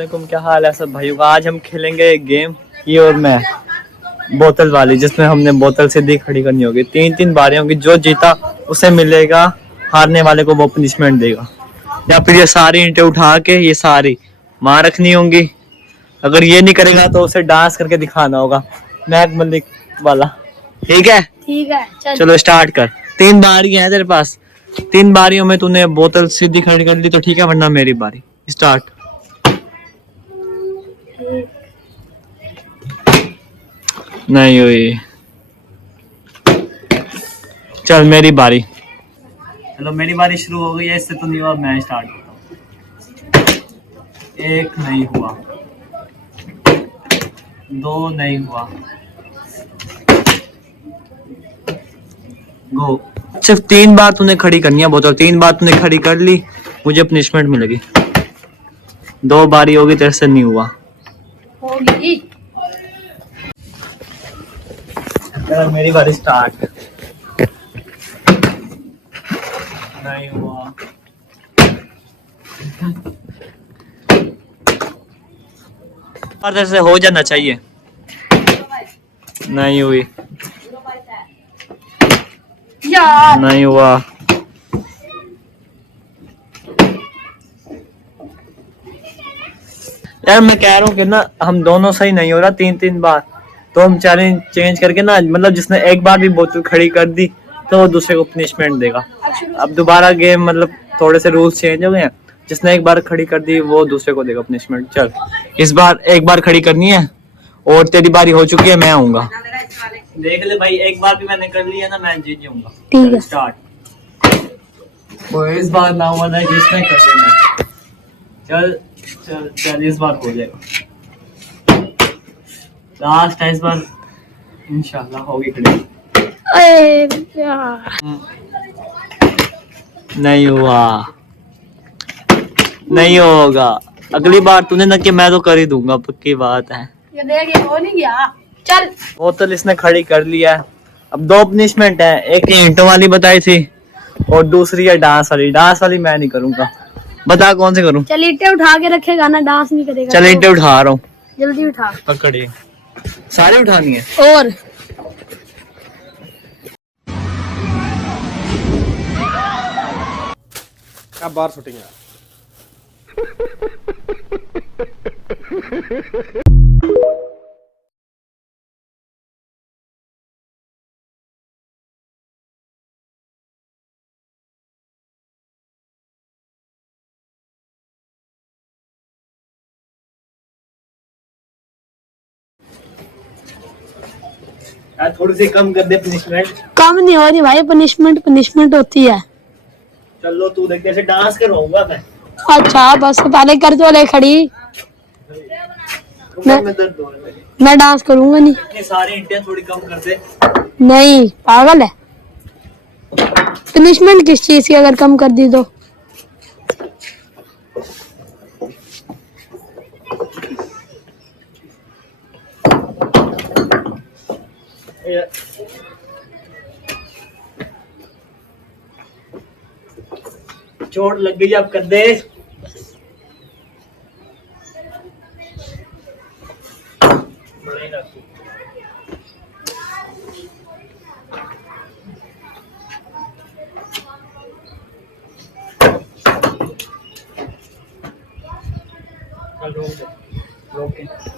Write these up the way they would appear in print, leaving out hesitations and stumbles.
वालेकुम, क्या हाल है सब भाइयों का। आज हम खेलेंगे एक गेम, ये और मैं, बोतल वाली, जिसमें हमने बोतल सीधी खड़ी करनी होगी। 3-3 बारी होंगी, जो जीता उसे मिलेगा, हारने वाले को वो पनिशमेंट देगा। या फिर ये सारी ईंटें उठा के ये सारी मार रखनी होंगी। अगर ये नहीं करेगा तो उसे डांस करके दिखाना होगा, मैक मलिक वाला। ठीक है? ठीक है, चलो स्टार्ट कर। 3 बारी है तेरे पास, 3 बारियों में तूने बोतल सीधी खड़ी कर ली तो ठीक है, वरना मेरी बारी। स्टार्ट। नहीं हुई। चल मेरी बारी। चलो मेरी बारी शुरू हो गई है, इससे तो नहीं हुआ, मैं स्टार्ट करता हूँ। 1 नहीं हुआ, 2 नहीं हुआ, गो। सिर्फ 3 बार तूने खड़ी करनी है बोतल, 3 बार तूने खड़ी कर ली, मुझे पनिशमेंट मिलेगी। 2 बारी होगी, तेरे से नहीं हुआ। होगी। मेरी बारी स्टार्ट। नहीं हुआ, और जैसे हो जाना चाहिए। नहीं हुई, यार नहीं हुआ, यार मैं कह रहा हूँ कि ना हम दोनों सही नहीं हो रहा 3-3 बार, तो हम चैलेंज चेंज करके ना, मतलब जिसने एक बार भी बोतल खड़ी कर दी तो वो दूसरे को पनिशमेंट देगा। अब दोबारा गेम, मतलब थोड़े से रूल्स चेंज हो गए हैं। जिसने एक बार खड़ी कर दी वो दूसरे को देगा पनिशमेंट। चल इस बार एक बार खड़ी करनी है, और तेरी बारी हो चुकी है, मैं आऊंगा। देख ले भाई, एक बार भी मैंने कर लिया ना, मैं जीत जाऊंगा। ठीक है, स्टार्ट। वो इस बार ना हुआ था, जिसने कर देना। चल चल चल, इस बार हो जाएगा, लास्ट है इस बार, इंशाल्लाह होगी खड़ी। अरे यार नहीं हुआ, नहीं होगा। अगली बार तूने ना कि मैं तो कर ही दूंगा, पक्की बात है। ये देख, ये हो नहीं गया। चल बोतल इसने खड़ी कर लिया है। अब 2 पनिशमेंट है, एक ईंटों वाली बताई थी और दूसरी है डांस वाली। डांस वाली मैं नहीं करूंगा, बता कौन से करूं। चल, ईंटें उठा के रखेगा ना, डांस नहीं करेगा। चल ईंटें उठा रहा हूँ, जल्दी उठा। पकड़िए। सारी उठानी है। और अब बाहर शूटिंग है। यार थोड़ी सी कम कर दे पनिशमेंट। कम नहीं हो रही भाई, पनिशमेंट पनिशमेंट होती है। चलो तू देख, कैसे डांस करवाऊंगा मैं। अच्छा बस, पहले कर तो ले खड़ी। कमर में दर्द हो रहा है। मैं डांस करूंगा नहीं। इतनी सारी ईंटें थोड़ी कम कर दे। नहीं, पागल है। पनिशमेंट किस चीज की, अगर कम कर दी तो। चोट लग गई, अब कर दे।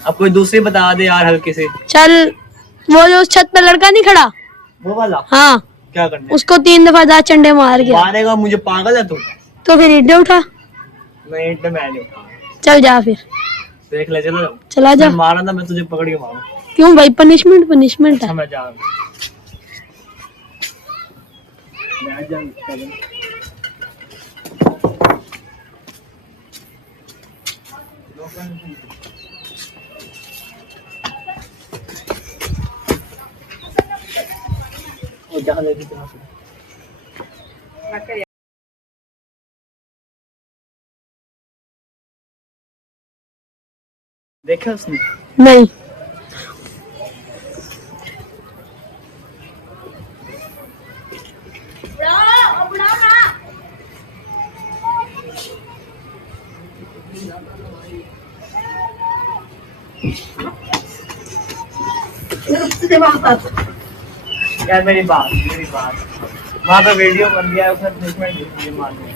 अब कोई दूसरी बता दे यार, हल्की से। चल, वो जो उस छत पे लड़का नहीं खड़ा, वो वाला। हाँ, क्या करना है? उसको 3 दफा 10 चंडे मार गया। मारेगा मुझे, पागल है तू? तो फिर ईंटें उठा। मैं ईंट मैं नहीं उठा। चल जा फिर, देख ले, चलो चला जा। मारा ना, मैं तुझे पकड़ के मारूं। क्यों भाई, पनिशमेंट पनिशमेंट है। अच्छा मैं जा रहा हूं। मैं जा रहा हूं। वो जहाँ ले दी जहाँ से। देखा उसने? नहीं, यार मेरी बात वहाँ पे वीडियो बन गया है, उसने पनिशमेंट दे दी मारने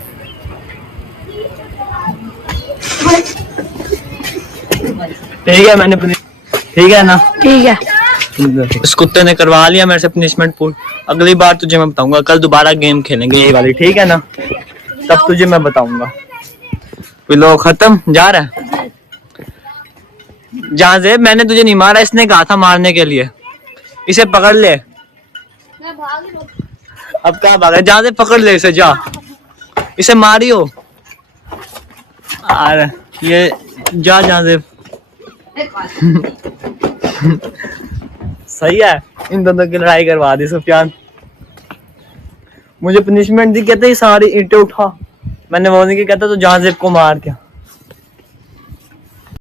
ठीक है मैंने ठीक है ना। ठीक है। इस कुत्ते ने करवा लिया मेरे से पनिशमेंट पूरी। अगली बार तुझे मैं बताऊंगा, कल दोबारा गेम खेलेंगे ये वाली, ठीक है ना, तब तुझे मैं बताऊंगा। लो खत्म, जा रहा है जहाँ से मैंने तुझे नहीं मारा, इसने कहा था मारने के लिए, इसे पकड़ ले। अब कहाँ भागा, जहाँ से पकड़ ले इसे, जा इसे मारियो। अरे ये जा जहाँ से सही है, इन दोनों की लड़ाई करवा दी सुफियान। मुझे पनिशमेंट दी, कहते सारी ईंटें उठा, मैंने वो नहीं कहता तो जहाँ से को मार दिया।